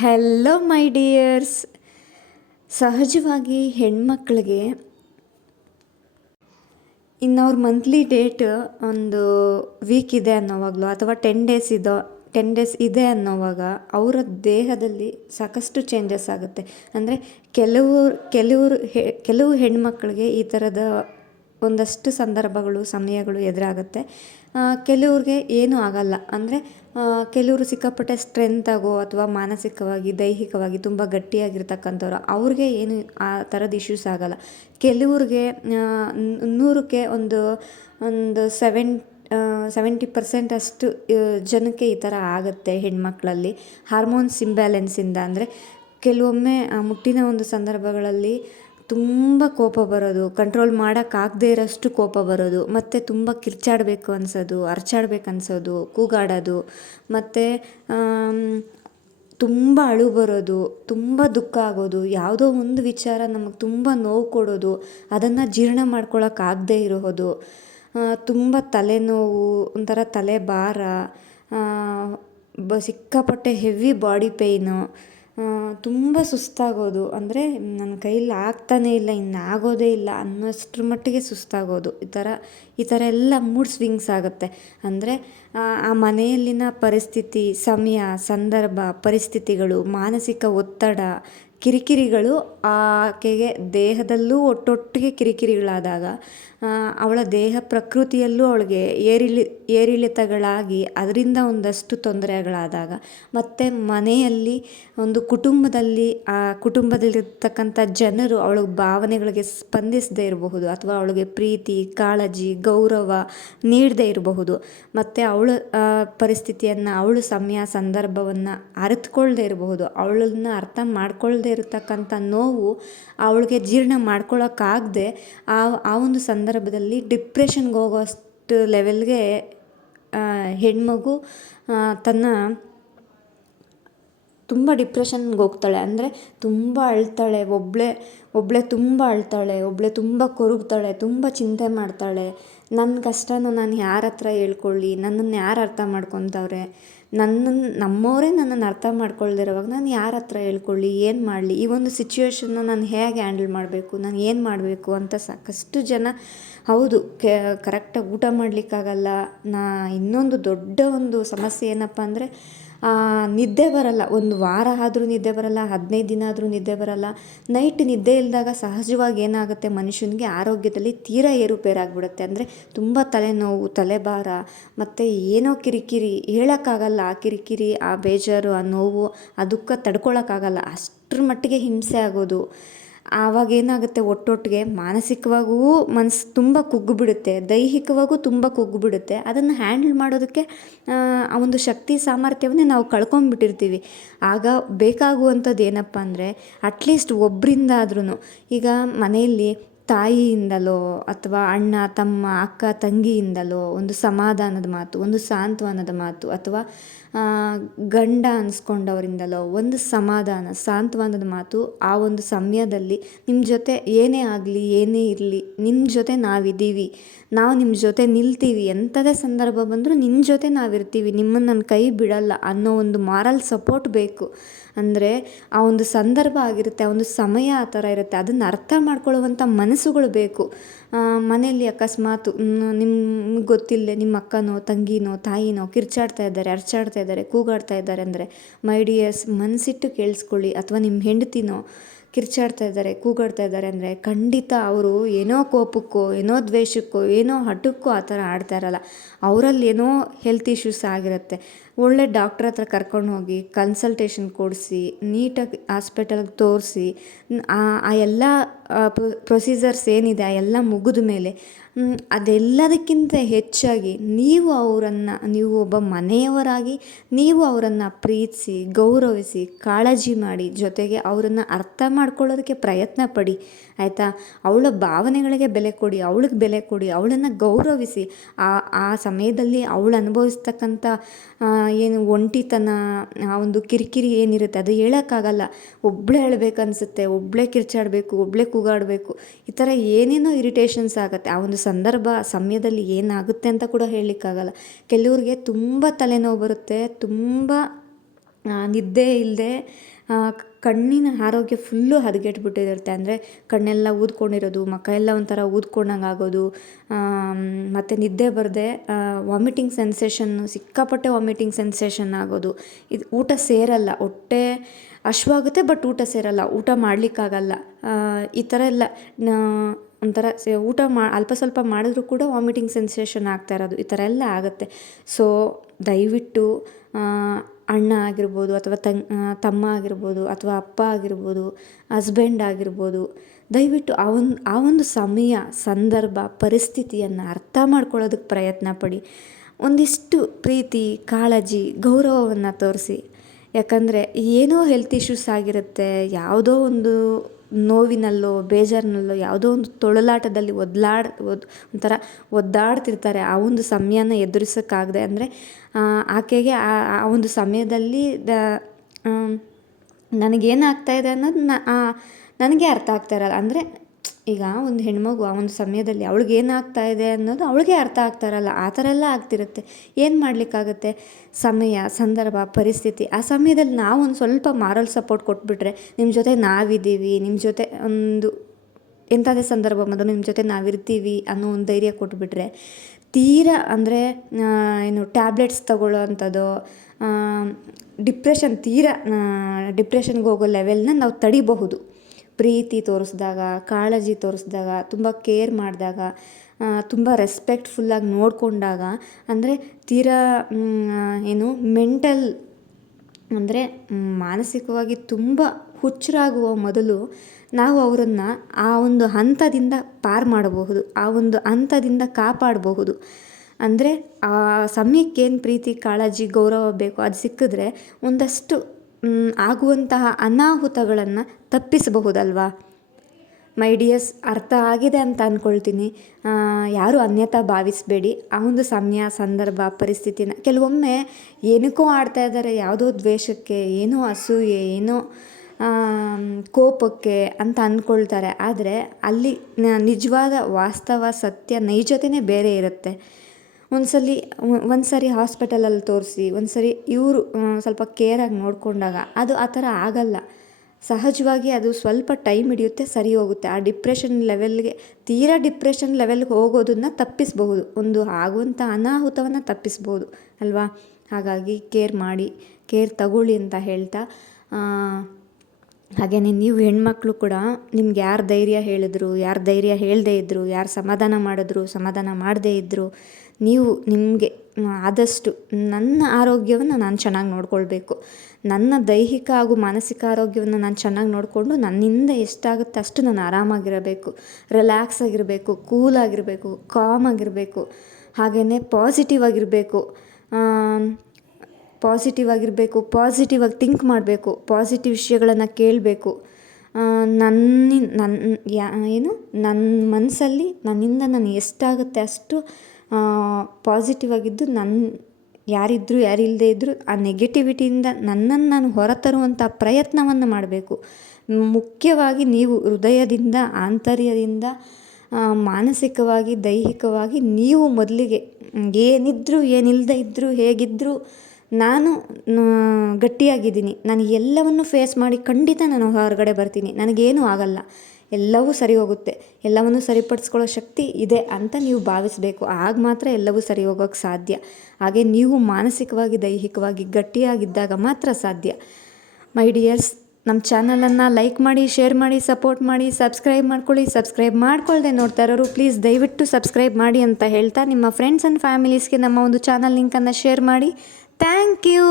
Hello ಮೈ dears. ಸಹಜವಾಗಿ ಹೆಣ್ಮಕ್ಳಿಗೆ ಇನ್ನು ಅವ್ರ ಮಂತ್ಲಿ ಡೇಟ್ ಒಂದು ವೀಕ್ ಇದೆ ಅನ್ನೋವಾಗಲೂ ಅಥವಾ 10 ಡೇಸ್ ಇದೆ ಅನ್ನೋವಾಗ ಅವರ ದೇಹದಲ್ಲಿ ಸಾಕಷ್ಟು ಚೇಂಜಸ್ ಆಗುತ್ತೆ. ಅಂದರೆ ಕೆಲವು ಹೆಣ್ಮಕ್ಳಿಗೆ ಈ ಥರದ ಒಂದಷ್ಟು ಸಂದರ್ಭಗಳು ಸಮಯಗಳು ಎದುರಾಗುತ್ತೆ. ಕೆಲವ್ರಿಗೆ ಏನೂ ಆಗಲ್ಲ. ಅಂದರೆ ಕೆಲವರು ಸಿಕ್ಕಾಪಟ್ಟೆ ಸ್ಟ್ರೆಂತಾಗೋ ಅಥವಾ ಮಾನಸಿಕವಾಗಿ ದೈಹಿಕವಾಗಿ ತುಂಬ ಗಟ್ಟಿಯಾಗಿರ್ತಕ್ಕಂಥವ್ರು ಅವ್ರಿಗೆ ಏನು ಆ ಥರದ ಇಶ್ಯೂಸ್ ಆಗಲ್ಲ. ಕೆಲವ್ರಿಗೆ 100ಕ್ಕೆ ಒಂದು 70% ಅಷ್ಟು ಜನಕ್ಕೆ ಈ ಥರ ಆಗುತ್ತೆ ಹೆಣ್ಮಕ್ಳಲ್ಲಿ ಹಾರ್ಮೋನ್ಸ್ ಇಂಬ್ಯಾಲೆನ್ಸಿಂದ. ಅಂದರೆ ಕೆಲವೊಮ್ಮೆ ಮುಟ್ಟಿನ ಒಂದು ಸಂದರ್ಭಗಳಲ್ಲಿ ತುಂಬ ಕೋಪ ಬರೋದು, ಕಂಟ್ರೋಲ್ ಮಾಡೋಕ್ಕಾಗದೇ ಇರೋಷ್ಟು ಕೋಪ ಬರೋದು, ಮತ್ತು ತುಂಬ ಕಿರ್ಚಾಡಬೇಕು ಅನ್ಸೋದು, ಅರ್ಚಾಡ್ಬೇಕು ಅನ್ಸೋದು, ಕೂಗಾಡೋದು, ಮತ್ತು ತುಂಬ ಅಳು ಬರೋದು, ತುಂಬ ದುಃಖ ಆಗೋದು, ಯಾವುದೋ ಒಂದು ವಿಚಾರ ನಮಗೆ ತುಂಬ ನೋವು ಕೊಡೋದು, ಅದನ್ನು ಜೀರ್ಣ ಮಾಡ್ಕೊಳಕ್ಕಾಗದೇ ಇರೋದು, ತುಂಬ ತಲೆನೋವು, ಒಂಥರ ತಲೆ ಭಾರ, ಸಿಕ್ಕಾಪಟ್ಟೆ ಹೆವಿ ಬಾಡಿ ಪೇಯ್ನು, ತುಂಬ ಸುಸ್ತಾಗೋದು. ಅಂದರೆ ನನ್ನ ಕೈಯಲ್ಲಿ ಆಗ್ತಾನೇ ಇಲ್ಲ, ಇನ್ನು ಆಗೋದೇ ಇಲ್ಲ ಅನ್ನೋಷ್ಟ್ರ ಮಟ್ಟಿಗೆ ಸುಸ್ತಾಗೋದು. ಈ ಥರ ಎಲ್ಲ ಮೂಡ್ ಸ್ವಿಂಗ್ಸ್ ಆಗುತ್ತೆ. ಅಂದರೆ ಆ ಮನೆಯಲ್ಲಿನ ಪರಿಸ್ಥಿತಿ, ಸಮಯ, ಸಂದರ್ಭ, ಪರಿಸ್ಥಿತಿಗಳು, ಮಾನಸಿಕ ಒತ್ತಡ, ಕಿರಿಕಿರಿಗಳು ಆಕೆಗೆ ದೇಹದಲ್ಲೂ ಒಟ್ಟೊಟ್ಟಿಗೆ ಕಿರಿಕಿರಿಗಳಾದಾಗ ಅವಳ ದೇಹ ಪ್ರಕೃತಿಯಲ್ಲೂ ಅವಳಿಗೆ ಏರಿಳಿತಗಳಾಗಿ ಅದರಿಂದ ಒಂದಷ್ಟು ತೊಂದರೆಗಳಾದಾಗ, ಮತ್ತು ಮನೆಯಲ್ಲಿ ಒಂದು ಕುಟುಂಬದಲ್ಲಿ ಆ ಕುಟುಂಬದಲ್ಲಿರ್ತಕ್ಕಂಥ ಜನರು ಅವಳ ಭಾವನೆಗಳಿಗೆ ಸ್ಪಂದಿಸದೇ ಇರಬಹುದು, ಅಥವಾ ಅವಳಿಗೆ ಪ್ರೀತಿ, ಕಾಳಜಿ, ಗೌರವ ನೀಡದೇ ಇರಬಹುದು, ಮತ್ತು ಅವಳ ಪರಿಸ್ಥಿತಿಯನ್ನು, ಅವಳು ಸಮಯ ಸಂದರ್ಭವನ್ನು ಅರಿತುಕೊಳ್ಳದೆ ಇರಬಹುದು. ಅವಳನ್ನ ಅರ್ಥ ಮಾಡ್ಕೊಳ್ದೇ ಇರತಕ್ಕಂಥ ನೋವು ಅವಳಿಗೆ ಜೀರ್ಣ ಮಾಡ್ಕೊಳಕ್ಕಾಗದೆ ಆ ಒಂದು ಸಂದರ್ಭದಲ್ಲಿ ಡಿಪ್ರೆಷನ್ಗೆ ಹೋಗೋಷ್ಟು ಲೆವೆಲ್ಗೆ ಹೆಣ್ಮಗು ತನ್ನ ತುಂಬ ಡಿಪ್ರೆಷನ್ಗೆ ಹೋಗ್ತಾಳೆ. ಅಂದರೆ ತುಂಬ ಅಳ್ತಾಳೆ, ಒಬ್ಬಳೇ ತುಂಬ ಅಳ್ತಾಳೆ, ಒಬ್ಬಳೇ ತುಂಬ ಕೊರಗ್ತಾಳೆ, ತುಂಬ ಚಿಂತೆ ಮಾಡ್ತಾಳೆ. ನನ್ನ ಕಷ್ಟನ ನಾನು ಯಾರ ಹತ್ರ ಹೇಳ್ಕೊಳ್ಳಿ, ನನ್ನನ್ನು ಯಾರು ಅರ್ಥ ಮಾಡ್ಕೊತವ್ರೆ, ನಮ್ಮವರೇ ನನ್ನನ್ನು ಅರ್ಥ ಮಾಡ್ಕೊಳ್ದಿರೋವಾಗ ನಾನು ಯಾರ ಹತ್ರ ಹೇಳ್ಕೊಳ್ಳಿ, ಏನು ಮಾಡಲಿ, ಈ ಒಂದು ಸಿಚುವೇಶನ್ನ ನಾನು ಹೇಗೆ ಹ್ಯಾಂಡಲ್ ಮಾಡಬೇಕು, ನಾನು ಏನು ಮಾಡಬೇಕು ಅಂತ ಸಾಕಷ್ಟು ಜನ. ಹೌದು, ಕರೆಕ್ಟಾಗಿ ಊಟ ಮಾಡಲಿಕ್ಕಾಗಲ್ಲ. ಇನ್ನೊಂದು ದೊಡ್ಡ ಒಂದು ಸಮಸ್ಯೆ ಏನಪ್ಪ ಅಂದರೆ ನಿದ್ದೆ ಬರಲ್ಲ. ಒಂದು ವಾರ ಆದರೂ ನಿದ್ದೆ ಬರಲ್ಲ, 15 ದಿನ ಆದರೂ ನಿದ್ದೆ ಬರಲ್ಲ. ನೈಟ್ ನಿದ್ದೆ ಇಲ್ಲದಾಗ ಸಹಜವಾಗಿ ಏನಾಗುತ್ತೆ, ಮನುಷ್ಯನಿಗೆ ಆರೋಗ್ಯದಲ್ಲಿ ತೀರಾ ಏರುಪೇರಾಗ್ಬಿಡುತ್ತೆ. ಅಂದರೆ ತುಂಬ ತಲೆನೋವು, ತಲೆಭಾರ, ಮತ್ತು ಏನೋ ಕಿರಿಕಿರಿ ಹೇಳೋಕ್ಕಾಗಲ್ಲ. ಆ ಕಿರಿಕಿರಿ, ಆ ಬೇಜಾರು, ಆ ನೋವು, ಆ ದುಃಖ ತಡ್ಕೊಳಕ್ಕಾಗಲ್ಲ. ಅಷ್ಟರ ಮಟ್ಟಿಗೆ ಹಿಂಸೆ ಆಗೋದು. ಆವಾಗ ಏನಾಗುತ್ತೆ, ಒಟ್ಟೊಟ್ಟಿಗೆ ಮಾನಸಿಕವಾಗೂ ಮನಸ್ಸು ತುಂಬ ಕುಗ್ಗಿಬಿಡುತ್ತೆ, ದೈಹಿಕವಾಗೂ ತುಂಬ ಕುಗ್ಗಿಬಿಡುತ್ತೆ. ಅದನ್ನು ಹ್ಯಾಂಡಲ್ ಮಾಡೋದಕ್ಕೆ ಆ ಒಂದು ಶಕ್ತಿ ಸಾಮರ್ಥ್ಯವನ್ನೇ ನಾವು ಕಳ್ಕೊಂಡ್ಬಿಟ್ಟಿರ್ತೀವಿ. ಆಗ ಬೇಕಾಗುವಂಥದ್ದು ಏನಪ್ಪ ಅಂದರೆ, ಅಟ್ಲೀಸ್ಟ್ ಒಬ್ಬರಿಂದಾದ್ರೂ, ಈಗ ಮನೆಯಲ್ಲಿ ತಾಯಿಯಿಂದಲೋ ಅಥವಾ ಅಣ್ಣ ತಮ್ಮ ಅಕ್ಕ ತಂಗಿಯಿಂದಲೋ ಒಂದು ಸಮಾಧಾನದ ಮಾತು, ಒಂದು ಸಾಂತ್ವನದ ಮಾತು, ಅಥವಾ ಗಂಡ ಅನ್ಸ್ಕೊಂಡವರಿಂದಲೋ ಒಂದು ಸಮಾಧಾನ ಸಾಂತ್ವನದ ಮಾತು ಆ ಒಂದು ಸಮಯದಲ್ಲಿ ನಿಮ್ಮ ಜೊತೆ ಏನೇ ಆಗಲಿ ಏನೇ ಇರಲಿ ನಿಮ್ಮ ಜೊತೆ ನಾವಿದ್ದೀವಿ, ನಾವು ನಿಮ್ಮ ಜೊತೆ ನಿಲ್ತೀವಿ, ಎಂಥದೇ ಸಂದರ್ಭ ಬಂದರೂ ನಿಮ್ಮ ಜೊತೆ ನಾವಿರ್ತೀವಿ, ನಿಮ್ಮನ್ನು ನನ್ನ ಕೈ ಬಿಡಲ್ಲ ಅನ್ನೋ ಒಂದು ಮಾರಲ್ ಸಪೋರ್ಟ್ ಬೇಕು. ಅಂದರೆ ಆ ಒಂದು ಸಂದರ್ಭ ಆಗಿರುತ್ತೆ, ಆ ಒಂದು ಸಮಯ ಆ ಥರ ಇರುತ್ತೆ, ಅದನ್ನು ಅರ್ಥ ಮಾಡ್ಕೊಳ್ಳುವಂಥ ಮನಸ್ಸುಗಳು ಬೇಕು. ಮನೆಯಲ್ಲಿ ಅಕಸ್ಮಾತ್ ನಿಮ್ಗೆ ಗೊತ್ತಿಲ್ಲದೆ ನಿಮ್ಮ ಅಕ್ಕನೋ ತಂಗಿನೋ ತಾಯಿನೋ ಕಿರ್ಚಾಡ್ತಾ ಇದ್ದಾರೆ, ಅರ್ಚಾಡ್ತಾ ಇದ್ದಾರೆ, ಕೂಗಾಡ್ತಾ ಇದ್ದಾರೆ ಅಂದರೆ ಮೈ ಡಿಯರ್ಸ್ ಮನಸ್ಸಿಟ್ಟು ಕೇಳಿಸ್ಕೊಳ್ಳಿ. ಅಥವಾ ನಿಮ್ಮ ಹೆಂಡತಿನೋ ಕಿರ್ಚಾಡ್ತಾ ಇದ್ದಾರೆ, ಕೂಗಾಡ್ತಾ ಇದ್ದಾರೆ ಅಂದರೆ ಖಂಡಿತ ಅವರು ಏನೋ ಕೋಪಕ್ಕೋ, ಏನೋ ದ್ವೇಷಕ್ಕೋ, ಏನೋ ಹಠಕ್ಕೋ ಆ ಥರ ಆಡ್ತಾ ಇರಲ್ಲ. ಅವರಲ್ಲಿ ಏನೋ ಹೆಲ್ತ್ ಇಶ್ಯೂಸ್ ಆಗಿರುತ್ತೆ. ಒಳ್ಳೆ ಡಾಕ್ಟ್ರ್ ಹತ್ರ ಕರ್ಕೊಂಡು ಹೋಗಿ ಕನ್ಸಲ್ಟೇಷನ್ ಕೊಡಿಸಿ, ನೀಟಾಗಿ ಹಾಸ್ಪಿಟಲ್ಗೆ ತೋರಿಸಿ, ಆ ಎಲ್ಲ ಪ್ರೊಸೀಜರ್ಸ್ ಏನಿದೆ ಆ ಎಲ್ಲ ಮುಗಿದ ಮೇಲೆ ಅದೆಲ್ಲದಕ್ಕಿಂತ ಹೆಚ್ಚಾಗಿ ನೀವು ಒಬ್ಬ ಮನೆಯವರಾಗಿ ನೀವು ಅವರನ್ನು ಪ್ರೀತಿಸಿ, ಗೌರವಿಸಿ, ಕಾಳಜಿ ಮಾಡಿ, ಜೊತೆಗೆ ಅವರನ್ನು ಅರ್ಥ ಮಾಡ್ಕೊಳ್ಳೋದಕ್ಕೆ ಪ್ರಯತ್ನ ಪಡಿ, ಆಯಿತಾ? ಅವಳ ಭಾವನೆಗಳಿಗೆ ಬೆಲೆ ಕೊಡಿ, ಅವಳಿಗೆ ಬೆಲೆ ಕೊಡಿ, ಅವಳನ್ನು ಗೌರವಿಸಿ. ಆ ಸಮಯದಲ್ಲಿ ಅವಳು ಅನುಭವಿಸ್ತಕ್ಕಂಥ ಏನು ಒಂಟಿತನ, ಆ ಒಂದು ಕಿರಿಕಿರಿ ಏನಿರುತ್ತೆ ಅದು ಹೇಳೋಕ್ಕಾಗಲ್ಲ. ಒಬ್ಬಳೇ ಅನ್ಸುತ್ತೆ, ಒಬ್ಬಳೇ ಕಿರ್ಚಾಡಬೇಕು, ಒಬ್ಬಳೇ ಕೂಗಾಡಬೇಕು, ಈ ಥರ ಏನೇನೋ ಇರಿಟೇಷನ್ಸ್ ಆಗುತ್ತೆ. ಆ ಒಂದು ಸಂದರ್ಭ ಸಮಯದಲ್ಲಿ ಏನಾಗುತ್ತೆ ಅಂತ ಕೂಡ ಹೇಳಲಿಕ್ಕಾಗಲ್ಲ. ಕೆಲವ್ರಿಗೆ ತುಂಬ ತಲೆನೋವು ಬರುತ್ತೆ, ತುಂಬ ನಿದ್ದೆ ಇಲ್ಲದೆ ಕಣ್ಣಿನ ಆರೋಗ್ಯ ಫುಲ್ಲು ಹದಗೆಟ್ಬಿಟ್ಟಿರುತ್ತೆ. ಅಂದರೆ ಕಣ್ಣೆಲ್ಲ ಊದ್ಕೊಂಡಿರೋದು, ಮುಖ ಎಲ್ಲ ಒಂಥರ ಊದ್ಕೊಂಡಂಗೆ ಆಗೋದು, ಮತ್ತು ನಿದ್ದೆ ಬರದೆ ವಾಮಿಟಿಂಗ್ ಸೆನ್ಸೇಷನ್ನು, ಸಿಕ್ಕಾಪಟ್ಟೆ ವಾಮಿಟಿಂಗ್ ಸೆನ್ಸೇಷನ್ ಆಗೋದು. ಇದು ಊಟ ಸೇರಲ್ಲ, ಹೊಟ್ಟೆ ಹಶ್ವಾಗುತ್ತೆ ಬಟ್ ಊಟ ಸೇರಲ್ಲ, ಊಟ ಮಾಡಲಿಕ್ಕಾಗಲ್ಲ. ಈ ಥರ ಎಲ್ಲ ಒಂಥರ ಊಟ ಅಲ್ಪ ಸ್ವಲ್ಪ ಮಾಡಿದ್ರೂ ಕೂಡ ವಾಮಿಟಿಂಗ್ ಸೆನ್ಸೇಷನ್ ಆಗ್ತಾ ಇರೋದು, ಈ ಥರ ಎಲ್ಲ ಆಗುತ್ತೆ. ಸೊ ದಯವಿಟ್ಟು ಅಣ್ಣ ಆಗಿರ್ಬೋದು, ಅಥವಾ ತಮ್ಮ ಆಗಿರ್ಬೋದು, ಅಥವಾ ಅಪ್ಪ ಆಗಿರ್ಬೋದು, ಹಸ್ಬೆಂಡ್ ಆಗಿರ್ಬೋದು, ದಯವಿಟ್ಟು ಆ ಒಂದು ಸಮಯ, ಸಂದರ್ಭ, ಪರಿಸ್ಥಿತಿಯನ್ನು ಅರ್ಥ ಮಾಡ್ಕೊಳ್ಳೋದಕ್ಕೆ ಪ್ರಯತ್ನ ಪಡಿ. ಒಂದಿಷ್ಟು ಪ್ರೀತಿ, ಕಾಳಜಿ, ಗೌರವವನ್ನು ತೋರಿಸಿ. ಯಾಕಂದರೆ ಏನೋ ಹೆಲ್ತ್ ಇಶ್ಯೂಸ್ ಆಗಿರುತ್ತೆ, ಯಾವುದೋ ಒಂದು ನೋವಿನಲ್ಲೋ ಬೇಜಾರಿನಲ್ಲೋ, ಯಾವುದೋ ಒಂದು ತೊಳಲಾಟದಲ್ಲಿ ಒಂಥರ ಒದ್ದಾಡ್ತಿರ್ತಾರೆ. ಆ ಒಂದು ಸಮಯನ ಎದುರಿಸೋಕ್ಕಾಗದೆ ಅಂದರೆ ಆಕೆಗೆ ಆ ಒಂದು ಸಮಯದಲ್ಲಿ ನನಗೇನಾಗ್ತಾಯಿದೆ ಅನ್ನೋದು ನನಗೆ ಅರ್ಥ ಆಗ್ತಾ ಇರಲ್ಲ. ಅಂದರೆ ಈಗ ಒಂದು ಹೆಣ್ಮಗು ಆ ಒಂದು ಸಮಯದಲ್ಲಿ ಅವಳಿಗೆ ಏನಾಗ್ತಾ ಇದೆ ಅನ್ನೋದು ಅವಳಿಗೆ ಅರ್ಥ ಆಗ್ತಾ ಇರಲ್ಲ. ಆ ಥರ ಎಲ್ಲ ಆಗ್ತಿರುತ್ತೆ. ಏನು ಮಾಡಲಿಕ್ಕಾಗತ್ತೆ? ಸಮಯ, ಸಂದರ್ಭ, ಪರಿಸ್ಥಿತಿ, ಆ ಸಮಯದಲ್ಲಿ ನಾವು ಒಂದು ಸ್ವಲ್ಪ ಮಾರಲ್ ಸಪೋರ್ಟ್ ಕೊಟ್ಬಿಟ್ರೆ, ನಿಮ್ಮ ಜೊತೆ ನಾವಿದ್ದೀವಿ, ನಿಮ್ಮ ಜೊತೆ ಒಂದು ಎಂಥದೇ ಸಂದರ್ಭ ಬಂದರೂ ನಿಮ್ಮ ಜೊತೆ ನಾವಿರ್ತೀವಿ ಅನ್ನೋ ಒಂದು ಧೈರ್ಯ ಕೊಟ್ಬಿಟ್ರೆ, ತೀರಾ ಅಂದರೆ ಟ್ಯಾಬ್ಲೆಟ್ಸ್ ತಗೊಳ್ಳೋ ಅಂಥದ್ದು, ಡಿಪ್ರೆಷನ್ಗೆ ಹೋಗೋ ಲೆವೆಲ್ನ ನಾವು ತಡಿಬಹುದು. ಪ್ರೀತಿ ತೋರಿಸಿದಾಗ, ಕಾಳಜಿ ತೋರಿಸಿದಾಗ, ತುಂಬ ಕೇರ್ ಮಾಡಿದಾಗ, ತುಂಬ ರೆಸ್ಪೆಕ್ಟ್ಫುಲ್ಲಾಗಿ ನೋಡಿಕೊಂಡಾಗ, ಅಂದರೆ ತೀರಾ ಮೆಂಟಲ್ ಅಂದರೆ ಮಾನಸಿಕವಾಗಿ ತುಂಬ ಹುಚ್ಚರಾಗುವ ಮೊದಲು ನಾವು ಅವರನ್ನು ಆ ಒಂದು ಹಂತದಿಂದ ಪಾರು ಮಾಡಬಹುದು, ಆ ಒಂದು ಹಂತದಿಂದ ಕಾಪಾಡಬಹುದು. ಅಂದರೆ ಆ ಸಮಯಕ್ಕೇನು ಪ್ರೀತಿ, ಕಾಳಜಿ, ಗೌರವ ಬೇಕು ಅದು ಸಿಕ್ಕಿದ್ರೆ ಒಂದಷ್ಟು ಆಗುವಂತಹ ಅನಾಹುತಗಳನ್ನು ತಪ್ಪಿಸಬಹುದಲ್ವಾ? ಮೈ ಡಿಯರ್ಸ್, ಅರ್ಥ ಆಗಿದೆ ಅಂತ ಅಂದ್ಕೊಳ್ತೀನಿ. ಯಾರೂ ಅನ್ಯತಾ ಭಾವಿಸಬೇಡಿ. ಆ ಒಂದು ಸಮಯ, ಸಂದರ್ಭ, ಪರಿಸ್ಥಿತಿನ ಕೆಲವೊಮ್ಮೆ ಏನಕ್ಕೋ ಆಡ್ತಾ ಇದ್ದಾರೆ, ಯಾವುದೋ ದ್ವೇಷಕ್ಕೆ, ಏನೋ ಅಸೂಯೆ, ಏನೋ ಕೋಪಕ್ಕೆ ಅಂತ ಅಂದ್ಕೊಳ್ತಾರೆ. ಆದರೆ ಅಲ್ಲಿ ನಿಜವಾದ ವಾಸ್ತವ, ಸತ್ಯ, ನೈಜತೆಯೇ ಬೇರೆ ಇರುತ್ತೆ. ಒಂದು ಸರಿ ಹಾಸ್ಪಿಟಲಲ್ಲಿ ತೋರಿಸಿ, ಒಂದು ಸರಿ ಇವರು ಸ್ವಲ್ಪ ಕೇರಾಗಿ ನೋಡಿಕೊಂಡಾಗ ಅದು ಆ ಥರ ಆಗಲ್ಲ. ಸಹಜವಾಗಿ ಅದು ಸ್ವಲ್ಪ ಟೈಮ್ ಹಿಡಿಯುತ್ತೆ, ಸರಿ ಹೋಗುತ್ತೆ. ಆ ತೀರಾ ಡಿಪ್ರೆಷನ್ ಲೆವೆಲ್ಗೆ ಹೋಗೋದನ್ನು ತಪ್ಪಿಸಬಹುದು, ಒಂದು ಆಗುವಂಥ ಅನಾಹುತವನ್ನು ತಪ್ಪಿಸ್ಬೋದು ಅಲ್ವಾ? ಹಾಗಾಗಿ ಕೇರ್ ತಗೊಳ್ಳಿ ಅಂತ ಹೇಳ್ತಾ, ಹಾಗೆಯೇ ನೀವು ಹೆಣ್ಮಕ್ಳು ಕೂಡ ನಿಮ್ಗೆ ಯಾರು ಧೈರ್ಯ ಹೇಳಿದ್ರು, ಯಾರು ಧೈರ್ಯ ಹೇಳದೇ ಇದ್ದರು, ಯಾರು ಸಮಾಧಾನ ಮಾಡಿದ್ರು, ಸಮಾಧಾನ ಮಾಡದೇ ಇದ್ದರು, ನೀವು ನಿಮಗೆ ಆದಷ್ಟು ನನ್ನ ಆರೋಗ್ಯವನ್ನು ನಾನು ಚೆನ್ನಾಗಿ ನೋಡ್ಕೊಳ್ಬೇಕು, ನನ್ನ ದೈಹಿಕ ಹಾಗೂ ಮಾನಸಿಕ ಆರೋಗ್ಯವನ್ನು ನಾನು ಚೆನ್ನಾಗಿ ನೋಡಿಕೊಂಡು ನನ್ನಿಂದ ಎಷ್ಟಾಗುತ್ತೆ ಅಷ್ಟು ನಾನು ಆರಾಮಾಗಿರಬೇಕು, ರಿಲ್ಯಾಕ್ಸ್ ಆಗಿರಬೇಕು, ಕೂಲಾಗಿರಬೇಕು, ಕಾಮ್ ಆಗಿರಬೇಕು. ಹಾಗೆಯೇ ಪಾಸಿಟಿವ್ ಆಗಿರಬೇಕು, ಥಿಂಕ್ ಮಾಡಬೇಕು, ಪಾಸಿಟಿವ್ ವಿಷಯಗಳನ್ನು ಕೇಳಬೇಕು. ನನ್ನ ಮನಸ್ಸಲ್ಲಿ ನನ್ನಿಂದ ನಾನು ಎಷ್ಟಾಗುತ್ತೆ ಅಷ್ಟು ಪಾಸಿಟಿವ್ ಆಗಿದ್ದು, ಯಾರಿದ್ದರೂ ಯಾರಿಲ್ಲದೆ ಇದ್ದರೂ ಆ ನೆಗೆಟಿವಿಟಿಯಿಂದ ನನ್ನನ್ನು ನಾನು ಹೊರತರುವಂಥ ಪ್ರಯತ್ನವನ್ನು ಮಾಡಬೇಕು. ಮುಖ್ಯವಾಗಿ ನೀವು ಹೃದಯದಿಂದ, ಆಂತರ್ಯದಿಂದ, ಮಾನಸಿಕವಾಗಿ, ದೈಹಿಕವಾಗಿ ನೀವು ಮೊದಲಿಗೆ ಏನಿದ್ದರೂ ಏನಿಲ್ಲದೆ ಇದ್ದರೂ ಹೇಗಿದ್ದರೂ ನಾನು ಗಟ್ಟಿಯಾಗಿದ್ದೀನಿ, ನಾನು ಎಲ್ಲವನ್ನು ಫೇಸ್ ಮಾಡಿ ಖಂಡಿತ ನಾನು ಹೊರಗಡೆ ಬರ್ತೀನಿ, ನನಗೇನೂ ಆಗಲ್ಲ, ಎಲ್ಲವೂ ಸರಿ ಹೋಗುತ್ತೆ, ಎಲ್ಲವನ್ನು ಸರಿಪಡಿಸ್ಕೊಳ್ಳೋ ಶಕ್ತಿ ಇದೆ ಅಂತ ನೀವು ಭಾವಿಸಬೇಕು. ಆಗ ಮಾತ್ರ ಎಲ್ಲವೂ ಸರಿ ಹೋಗೋಕ್ಕೆ ಸಾಧ್ಯ. ಹಾಗೆ ನೀವು ಮಾನಸಿಕವಾಗಿ, ದೈಹಿಕವಾಗಿ ಗಟ್ಟಿಯಾಗಿದ್ದಾಗ ಮಾತ್ರ ಸಾಧ್ಯ. ಮೈ ಡಿಯರ್ಸ್, ನಮ್ಮ ಚಾನಲನ್ನು ಲೈಕ್ ಮಾಡಿ, ಶೇರ್ ಮಾಡಿ, ಸಪೋರ್ಟ್ ಮಾಡಿ, ಸಬ್ಸ್ಕ್ರೈಬ್ ಮಾಡ್ಕೊಳ್ಳಿ. ಸಬ್ಸ್ಕ್ರೈಬ್ ಮಾಡ್ಕೊಳ್ದೆ ನೋಡ್ತಾ ಇರೋರು ಪ್ಲೀಸ್ ದಯವಿಟ್ಟು ಸಬ್ಸ್ಕ್ರೈಬ್ ಮಾಡಿ ಅಂತ ಹೇಳ್ತಾ, ನಿಮ್ಮ ಫ್ರೆಂಡ್ಸ್ ಆ್ಯಂಡ್ ಫ್ಯಾಮಿಲೀಸ್ಗೆ ನಮ್ಮ ಒಂದು ಚಾನಲ್ ಲಿಂಕನ್ನು ಶೇರ್ ಮಾಡಿ. Thank you.